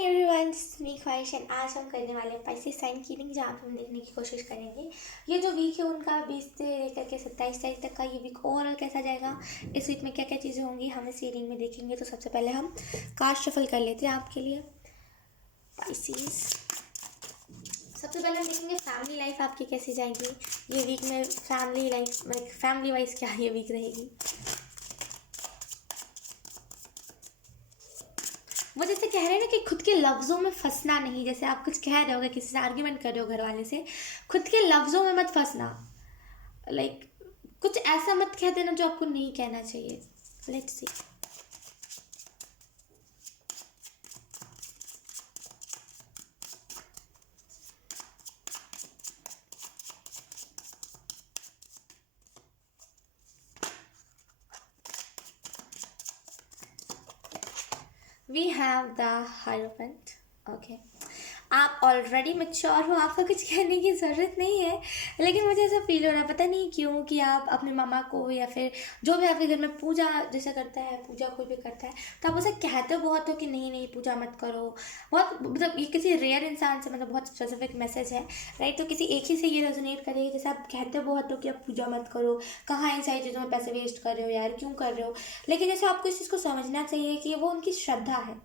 Everyone, मी ख्वाहिश and आज हम करने वाले हैं पाइसेस साइन की रिंग, जहाँ पे हम देखने की कोशिश करेंगे ये जो वीक है उनका 20 से लेकर के 27 तारीख तक का ये वीक ओवरऑल कैसा जाएगा। इस वीक में क्या क्या चीज़ें होंगी हम इस रीडिंग में देखेंगे। तो सबसे पहले हम कार्ड शफल कर लेते हैं आपके लिए पाइसेस। सबसे पहले हम देखेंगे फैमिली लाइफ आपकी कैसी जाएगी ये वीक में। फैमिली लाइफ फैमिली वाइज क्या ये वीक रहेगी। वो जैसे कह रहे हैं ना कि खुद के लफ्ज़ों में फंसना नहीं। जैसे आप कुछ कह रहे हो, किसी से आर्ग्यूमेंट कर रहे हो घर वाले से, खुद के लफ्ज़ों में मत फंसना। लाइक कुछ ऐसा मत कह देना जो आपको नहीं कहना चाहिए। Let's see. We have the hierophant. Okay, आप ऑलरेडी मैच्योर हो, आपको कुछ कहने की ज़रूरत नहीं है। लेकिन मुझे ऐसा फील हो रहा है, पता नहीं क्यों, कि आप अपने मामा को या फिर जो भी आपके घर में पूजा जैसे करता है, पूजा कोई भी करता है, तो आप उसे कहते बहुत हो कि नहीं नहीं पूजा मत करो। बहुत मतलब ये किसी रेयर इंसान से, मतलब बहुत स्पेसिफिक मैसेज है, राइट। तो किसी एक ही से ये रेजोनेट करेगी। जैसे आप कहते बहुत हो कि आप पूजा मत करो, कहाँ इन सारी चीज़ों में पैसे वेस्ट कर रहे हो यार, क्यों कर रहे हो। लेकिन जैसे आपको इस चीज़ को समझना चाहिए कि वो उनकी श्रद्धा है,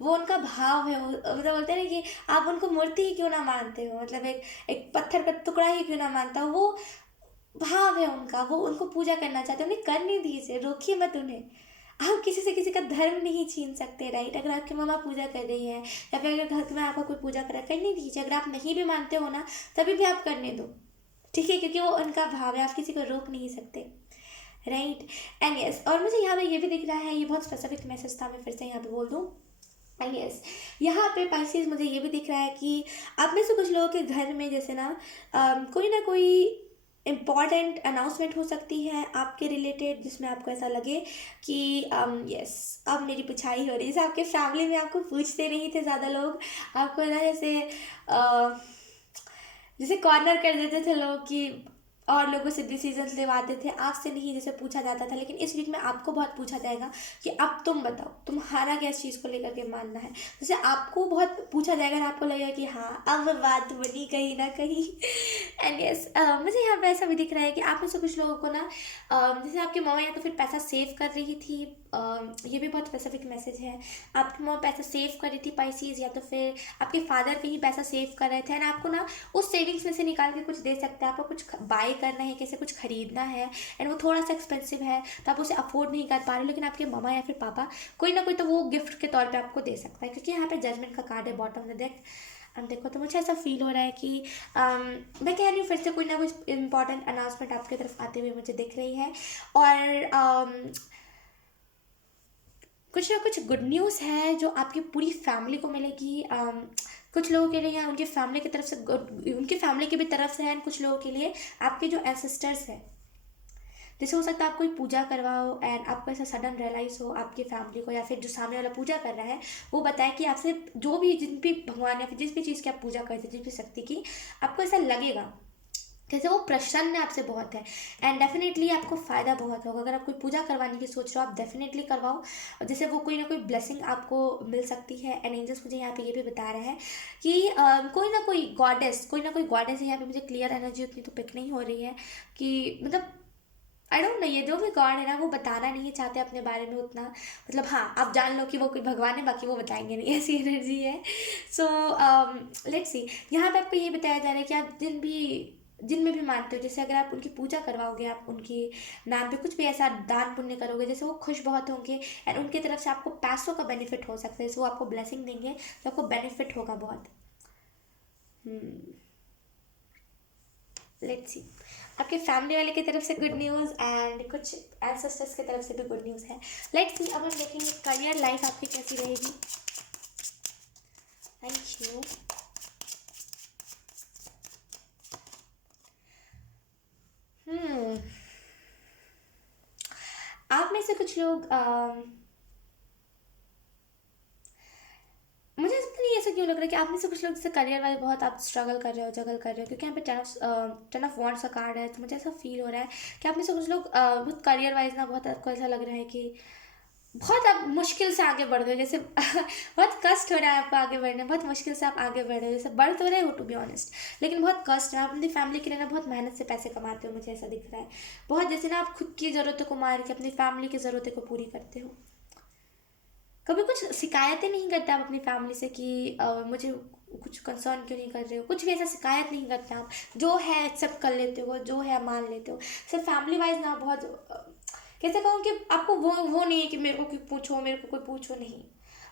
वो उनका भाव है। मतलब बोलते हैं ना कि आप उनको मूर्ति ही क्यों ना मानते हो, मतलब एक एक पत्थर का टुकड़ा ही क्यों ना मानता हो, वो भाव है उनका, वो उनको पूजा करना चाहते हैं, उन्हें करने दीजिए, रोकिए मत उन्हें। आप किसी से किसी का धर्म नहीं छीन सकते, राइट। अगर आपकी मम्मा पूजा कर रही है या फिर अगर घर में आपका कोई पूजा कर रहा है, करने दीजिए। अगर आप नहीं भी मानते हो ना, तभी भी आप करने दो, ठीक है, क्योंकि वो उनका भाव है, आप किसी को रोक नहीं सकते, राइट। एंड यस, और मुझे यहाँ पे ये भी दिख रहा है, ये बहुत स्पेसिफिक मैसेज था, मैं फिर से यहाँ पे बोल दूँ। यस, यहाँ पे पाइसेस मुझे ये भी दिख रहा है कि आप में से कुछ लोगों के घर में जैसे ना कोई ना कोई इम्पॉर्टेंट अनाउंसमेंट हो सकती है आपके रिलेटेड, जिसमें आपको ऐसा लगे कि यस अब मेरी पुछाई हो रही है। जैसे आपके फैमिली में आपको पूछते नहीं थे ज़्यादा लोग, आपको ना जैसे जैसे कॉर्नर कर देते थे लोग कि और लोगों से डिसीजंस लेवाते थे, आपसे नहीं जैसे पूछा जाता था। लेकिन इस वीक में आपको बहुत पूछा जाएगा कि अब तुम बताओ तुम्हारा क्या इस चीज़ को लेकर के मानना है। जैसे आपको बहुत पूछा जाएगा और आपको लगेगा कि हाँ अब बात बनी कहीं ना कहीं। एंड यस, मुझे यहाँ पे ऐसा भी दिख रहा है कि आप में से कुछ लोगों को ना जैसे आपकी मम्मा या तो फिर पैसा सेव कर रही थी, ये भी बहुत स्पेसिफिक मैसेज है। आपकी मम्मा पैसा सेव कर रही थी पाइसेस, या तो फिर आपके फादर कहीं पैसा सेव कर रहे थे, एंड आपको ना उस सेविंग्स में से निकाल के कुछ दे सकते हैं। आपको कुछ बाय करना है, कैसे कुछ खरीदना है, एंड वो थोड़ा सा एक्सपेंसिव है तो आप उसे अफोर्ड नहीं कर पा रहे हो, लेकिन आपके मामा या फिर पापा कोई ना कोई तो वो गिफ्ट के तौर पे आपको दे सकता है, क्योंकि यहाँ पे जजमेंट का कार्ड है बॉटम में। देखो, तो मुझे ऐसा फील हो रहा है कि मैं कह रही हूँ फिर से कोई ना कोई इंपॉर्टेंट अनाउंसमेंट आपकी तरफ आते हुए मुझे दिख रही है। और कुछ ना कुछ गुड न्यूज़ है जो आपकी पूरी फैमिली को मिलेगी। कुछ लोगों के लिए या उनकी फैमिली की तरफ से उनकी फैमिली की भी तरफ से है, एंड कुछ लोगों के लिए आपके जो एंसेस्टर्स हैं, जैसे हो सकता है आप कोई पूजा करवाओ एंड आपको ऐसा सडन रियलाइज़ हो आपकी फैमिली को, या फिर जो सामने वाला पूजा कर रहा है वो बताए कि आपसे जो भी जिन भी भगवान या फिर जिस भी चीज़ की आप पूजा करते, जिस भी शक्ति की, आपको ऐसा लगेगा जैसे वो प्रसन्न आपसे बहुत है। एंड डेफिनेटली आपको फ़ायदा बहुत होगा। अगर आप कोई पूजा करवाने की सोच रहे हो, आप डेफिनेटली करवाओ, जैसे वो कोई ना कोई ब्लेसिंग आपको मिल सकती है। एंड एंजल्स मुझे यहाँ पे ये भी बता रहे हैं कि कोई ना कोई गॉडेस है। यहाँ पे मुझे क्लियर एनर्जी उतनी तो पिक नहीं हो रही है कि मतलब आई डोंट नो, ये जो भी गॉड है ना वो बताना नहीं चाहते अपने बारे में उतना। मतलब हाँ, आप जान लो कि वो कोई भगवान है, बाकी वो बताएंगे नहीं, ऐसी एनर्जी है। सो लेट्स सी, यहाँ पे आपको ये बताया जा रहा है कि आप जिन में भी मानते हो, जैसे अगर आप उनकी पूजा करवाओगे, आप उनके नाम पे कुछ भी ऐसा दान पुण्य करोगे, जैसे वो खुश बहुत होंगे एंड उनकी तरफ से आपको पैसों का बेनिफिट हो सकता है। जैसे वो आपको ब्लेसिंग देंगे तो आपको बेनिफिट होगा बहुत। लेट्स सी, आपके फैमिली वाले की तरफ से गुड न्यूज़ एंड कुछ एंसेस्टर्स की तरफ से भी गुड न्यूज़ है। लेट्स सी, अब हम देखेंगे करियर लाइफ आपकी कैसी रहेगी। Thank you. हम्म आप में से कुछ लोग मुझे पता नहीं ऐसा क्यों लग रहा है कि आप में से कुछ लोग जैसे करियर वाइज बहुत आप स्ट्रगल कर रहे हो, जगल कर रहे हो, क्योंकि यहाँ पे टेन ऑफ वॉन्ड्स का कार्ड है। तो मुझे ऐसा फील हो रहा है कि आप में से कुछ लोग बहुत करियर वाइज ना बहुत आपको ऐसा लग रहा है कि बहुत आप मुश्किल से आगे बढ़ रहे हो, जैसे बहुत कष्ट हो रहा है आपको आगे बढ़ने में, बहुत मुश्किल से आप आगे बढ़ रहे हो, जैसे बढ़ तो रहे हो टू बी ऑनेस्ट, लेकिन बहुत कष्ट है। आप अपनी फैमिली के लिए ना बहुत मेहनत से पैसे कमाते हो, मुझे ऐसा दिख रहा है। बहुत जैसे ना आप खुद की ज़रूरतों को मार के अपनी फैमिली की ज़रूरतों को पूरी करते हो। कभी कुछ शिकायतें नहीं करते आप अपनी फैमिली से कि मुझे कुछ कंसर्न क्यों नहीं कर रहे हो, कुछ भी ऐसा शिकायत नहीं करते आप, जो है एक्सेप्ट कर लेते हो, जो है मान लेते हो। सिर्फ फैमिली वाइज ना बहुत कैसे कहूँ कि आपको वो नहीं है कि मेरे को कोई पूछो, मेरे को कोई पूछो नहीं।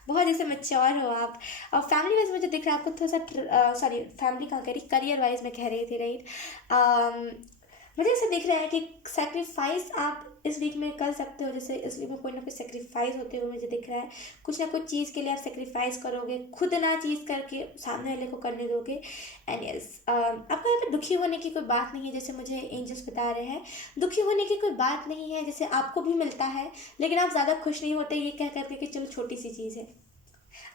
बहुत जैसे मैच्योर हो आप। और फैमिली वाइज मुझे दिख रहा है आपको थोड़ा सा, सॉरी फैमिली कहाँ कह रही, करियर वाइज मैं कह रही थी, राइट। मुझे ऐसा दिख रहा है कि सेक्रीफाइस आप इस वीक में कर सकते हो, जैसे इस वीक में कोई ना कोई सेक्रीफाइस होते हुए मुझे दिख रहा है। कुछ ना कुछ चीज़ के लिए आप सेक्रीफाइस करोगे, खुद ना चीज़ करके सामने वाले को करने दोगे। एंड यस, आपको यहाँ पे दुखी होने की कोई बात नहीं है, जैसे मुझे एंजल्स बता रहे हैं। दुखी होने की कोई बात नहीं है, जैसे आपको भी मिलता है, लेकिन आप ज़्यादा खुश नहीं होते ये कह करके कि चलो छोटी सी चीज़ है,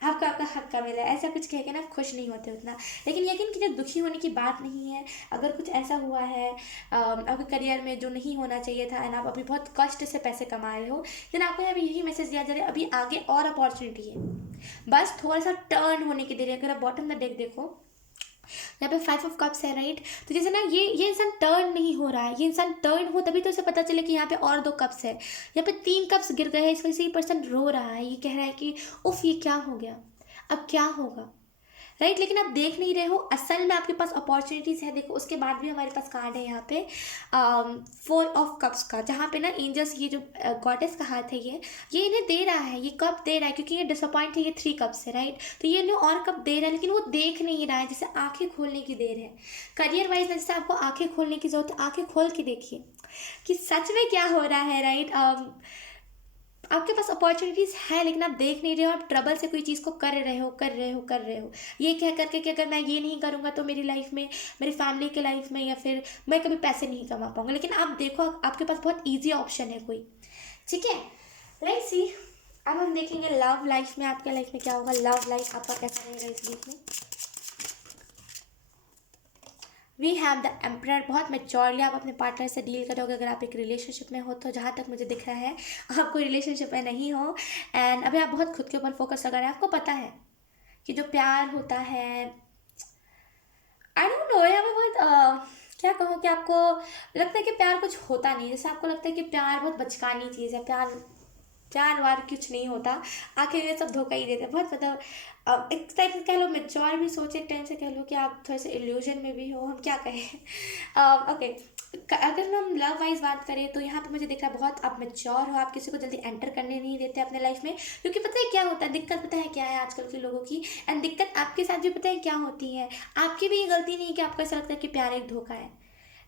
आपको आपका हक का मिला है, ऐसा कुछ कह के ना खुश नहीं होते उतना। लेकिन यकीन कीजिए दुखी होने की बात नहीं है। अगर कुछ ऐसा हुआ है आपके करियर में जो नहीं होना चाहिए था, एंड आप अभी बहुत कष्ट से पैसे कमा रहे हो, देन आपको अभी यही मैसेज दिया जा रहा है, अभी आगे और अपॉर्चुनिटी है, बस थोड़ा सा टर्न होने की देर है। अगर आप बॉटम में देखो, यहाँ पे 5 ऑफ कप्स है, राइट। तो जैसे ना ये इंसान टर्न नहीं हो रहा है, ये इंसान टर्न हो तभी तो उसे पता चले कि यहाँ पे और 2 कप्स है। यहाँ पे 3 कप्स गिर गए हैं, इस वजह से ये पर्सन रो रहा है, ये कह रहा है कि उफ ये क्या हो गया, अब क्या होगा, राइट। लेकिन आप देख नहीं रहे हो, असल में आपके पास अपॉर्चुनिटीज़ है। देखो उसके बाद भी हमारे पास कार्ड है यहाँ पे 4 ऑफ कप्स का, जहाँ पे ना एंजल्स, ये जो गॉडेस का हाथ है, ये इन्हें दे रहा है, ये कप दे रहा है, क्योंकि ये डिसअपॉइंट है, ये 3 कप्स है, राइट। तो ये इन्हें और कप दे रहा है, लेकिन वो देख नहीं रहा है, जैसे आंखें खोलने की देर है। करियर वाइज जैसे आपको आंखें खोलने की जरूरत है, आंखें खोल के देखिए कि सच में क्या हो रहा है, राइट। आपके पास अपॉर्चुनिटीज़ है, लेकिन आप देख नहीं रहे हो, आप ट्रबल से कोई चीज़ को कर रहे हो, ये कह करके कि अगर मैं ये नहीं करूँगा तो मेरी लाइफ में, मेरी फैमिली के लाइफ में, या फिर मैं कभी पैसे नहीं कमा पाऊँगा। लेकिन आप देखो आपके पास बहुत ईजी ऑप्शन है कोई, ठीक है। लेट्स सी, अब हम देखेंगे लव लाइफ में आपके लाइफ में क्या होगा, लव लाइफ आपका कैसा रहेगा इस वीक में। We have the emperor. बहुत मेच्योरली आप अपने पार्टनर से डील करोगे, अगर आप एक रिलेशनशिप में हो तो, जहाँ तक मुझे दिख रहा है आप कोई रिलेशनशिप में नहीं हो, एंड अभी आप बहुत खुद के ऊपर फोकस लगा रहे हैं। आपको पता है कि जो प्यार होता है, आई डोंट नो, यहाँ पे बहुत क्या कहूँ कि आपको लगता है कि प्यार कुछ होता नहीं है, जैसे आपको लगता है कि प्यार बहुत बचकानी चीज़ है, प्यार प्यार वार कुछ नहीं होता, आखिर ये सब धोखा ही देते हैं। बहुत मतलब एक टाइप से कह लो मेच्योर भी सोच, एक टाइम से कह लो कि आप थोड़े से इल्यूजन में भी हो, हम क्या कहें। ओके, अगर हम लव वाइज बात करें तो यहाँ पे मुझे दिख रहा है बहुत आप मेच्योर हो, आप किसी को जल्दी एंटर करने नहीं देते अपने लाइफ में, क्योंकि पता है क्या होता है, दिक्कत पता है क्या है आजकल के लोगों की, एंड दिक्कत आपके साथ भी पता है क्या होती है, आपकी भी ये गलती नहीं है कि आपको ऐसा लगता है कि प्यार एक धोखा है,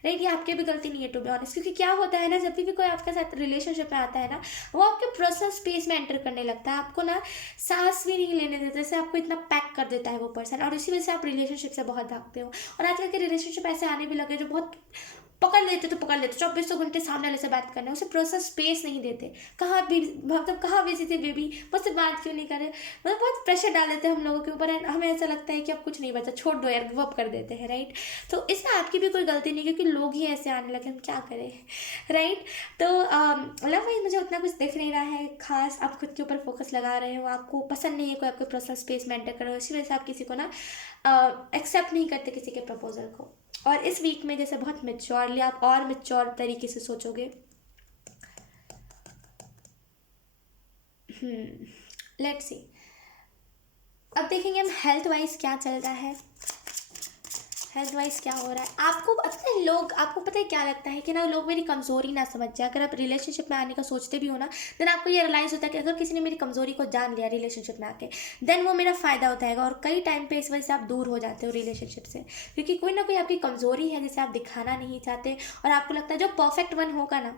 राइट। ये आपकी भी गलती नहीं है टू बी ऑनेस्ट, क्योंकि क्या होता है ना, जब भी कोई आपके साथ रिलेशनशिप में आता है ना, वो आपके पर्सनल स्पेस में एंटर करने लगता है, आपको ना सांस भी नहीं लेने देता, जैसे आपको इतना पैक कर देता है वो पर्सन, और इसी वजह से आप रिलेशनशिप से बहुत भागते हो। और आजकल के रिलेशनशिप ऐसे आने भी लगे जो बहुत पकड़ लेते, तो पकड़ लेते 24 घंटे सामने वाले से बात करना, उसे पर्सनल स्पेस नहीं देते। कहाँ भी मतलब कहाँ बिजी थे बेबी, मुझसे बात क्यों नहीं करे, मतलब बहुत प्रेशर डाल देते हैं हम लोगों के ऊपर, एंड हमें ऐसा लगता है कि अब कुछ नहीं बचा, छोड़ दो यार, गिव अप कर देते हैं, राइट। तो इसमें आपकी भी कोई गलती नहीं, क्योंकि लोग ही ऐसे आने लगे, हम क्या करें, राइट। तो लव वाइज मुझे उतना कुछ दिख नहीं रहा है खास, आप खुद के ऊपर फोकस लगा रहे हो, आपको पसंद नहीं है कोई आपके पर्सनल स्पेस में एंटर कर रहा हो, इसी वजह से आप किसी को ना एक्सेप्ट नहीं करते किसी के प्रपोजल को। और इस वीक में जैसे बहुत मेच्योरली आप और मेच्योर तरीके से सोचोगे। लेट्स सी, अब देखेंगे हम हेल्थ वाइज क्या चल रहा है, हेल्थ वाइज क्या हो रहा है आपको। पता है लोग, आपको पता है क्या लगता है कि ना, लोग मेरी कमज़ोरी ना समझ जाए। अगर आप रिलेशनशिप में आने का सोचते भी हो ना, देन आपको ये रियलाइज़ होता है कि अगर किसी ने मेरी कमज़ोरी को जान लिया रिलेशनशिप में आके, देन वो मेरा फ़ायदा उठाएगा, और कई टाइम पे इस वजह से आप दूर हो जाते हो रिलेशनशिप से, क्योंकि कोई ना कोई आपकी कमज़ोरी है जिसे आप दिखाना नहीं चाहते, और आपको लगता है जो परफेक्ट वन होगा ना,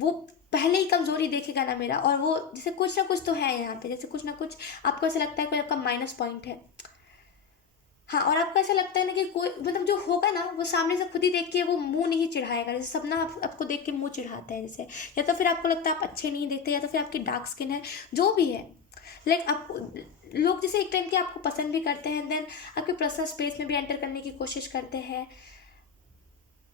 वो पहले ही कमज़ोरी देखेगा ना मेरा, और वो जैसे कुछ ना कुछ तो है यहाँ पे, जैसे कुछ ना कुछ आपको ऐसा लगता है कोई आपका माइनस पॉइंट है। हाँ, और आपको ऐसा लगता है ना कि कोई मतलब जो होगा ना, वो सामने से खुद ही देख के वो मुंह नहीं चिढ़ाएगा, जैसे सब ना आपको देख के मुंह चिढ़ाते हैं, जैसे या तो फिर आपको लगता है आप अच्छे नहीं दिखते, या तो फिर आपकी डार्क स्किन है, जो भी है, लाइक आपको लोग जैसे एक टाइम के आपको पसंद भी करते हैं, देन आपके पर्सनल स्पेस में भी एंटर करने की कोशिश करते हैं।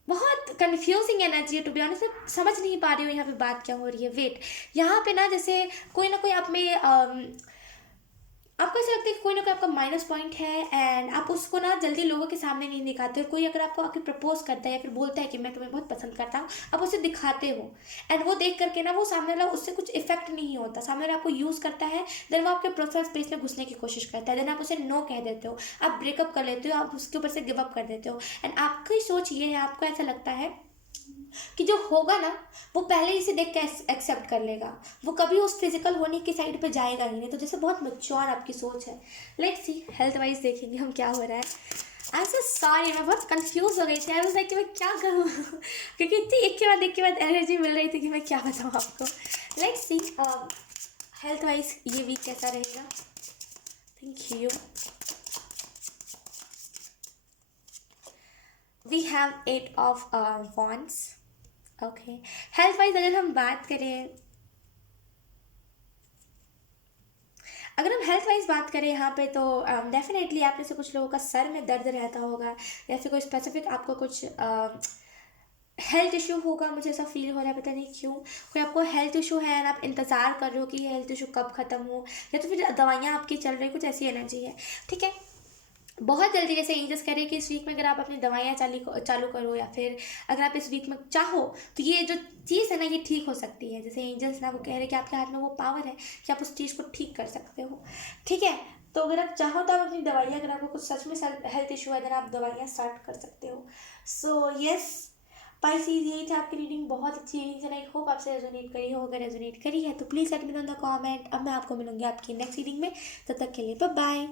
बहुत कंफ्यूजिंग एनर्जी है टू बी ऑनेस्ट, समझ नहीं पा रही हूँ यहाँ पे बात क्या हो रही है। वेट, यहाँ पे ना जैसे कोई ना कोई आप में आपको ऐसा लगता है कि कोई ना कोई आपका माइनस पॉइंट है एंड आप उसको ना जल्दी लोगों के सामने नहीं दिखाते हो। कोई अगर आपको आके प्रपोज करता है या फिर बोलता है कि मैं तुम्हें बहुत पसंद करता हूँ, आप उसे दिखाते हो एंड वो देख करके ना वो सामने वाला उससे कुछ इफेक्ट नहीं होता, सामने वाला आपको यूज़ करता है, देन वो आपके प्रोफाइल स्पेस में घुसने की कोशिश करता है, देन आप उसे नो कह देते हो, आप ब्रेकअप कर लेते हो, आप उसके ऊपर से गिव अप कर देते हो एंड आपकी सोच ये है, आपको ऐसा लगता है कि जो होगा ना वो पहले ही इसे देख के एक्सेप्ट कर लेगा, वो कभी उस फिजिकल होने की साइड पे जाएगा ही नहीं। तो जैसे बहुत मैच्योर आपकी सोच है। लेट्स सी हेल्थ वाइज देखेंगे हम क्या हो रहा है। आई एम सो सॉरी, मैं बहुत कंफ्यूज हो गई थी। आई वाज लाइक कि मैं क्या करूँ क्योंकि इतनी एक के बाद एनर्जी मिल रही थी कि मैं क्या बताऊँ आपको। लेट्स सी हेल्थ वाइज ये वीक कैसा रहेगा। Thank you. We have 8 of wands। Okay, health wise अगर हम हेल्थ वाइज बात करें यहाँ पे तो डेफिनेटली आप में से कुछ लोगों का सर में दर्द रहता होगा या फिर कोई स्पेसिफिक आपको कुछ हेल्थ इशू होगा। मुझे ऐसा फील हो रहा है, पता नहीं क्यों। कोई आपको हेल्थ इशू है एंड आप इंतज़ार कर रहे हो कि ये हेल्थ इशू कब ख़त्म हो, या तो फिर दवाइयाँ आपकी चल रही, कुछ ऐसी एनर्जी है। ठीक है, बहुत जल्दी जैसे एंजल्स कह रहे हैं कि इस वीक में अगर आप अपनी दवाइयाँ चालू करो या फिर अगर आप इस वीक में चाहो तो ये जो चीज़ है ना ये ठीक हो सकती है। जैसे एंजल्स ना वो कह रहे हैं कि आपके हाथ में वो पावर है कि आप उस चीज़ को ठीक कर सकते हो। ठीक है, तो अगर आप चाहो तो आप अपनी दवाइयाँ, अगर आपको कुछ सच में हेल्थ इशू है, अगर आप दवाइयाँ स्टार्ट कर सकते हो। सो यस पाइसीज, यही था आपकी रीडिंग। बहुत अच्छी रीडिंग है, आई होप आपसे रेजोनेट करी हो। अगर रेजोनेट करी है तो please let me know in the comment. अब मैं आपको मिलूंगी आपकी नेक्स्ट रीडिंग में, तब तक के लिए बाय बाय।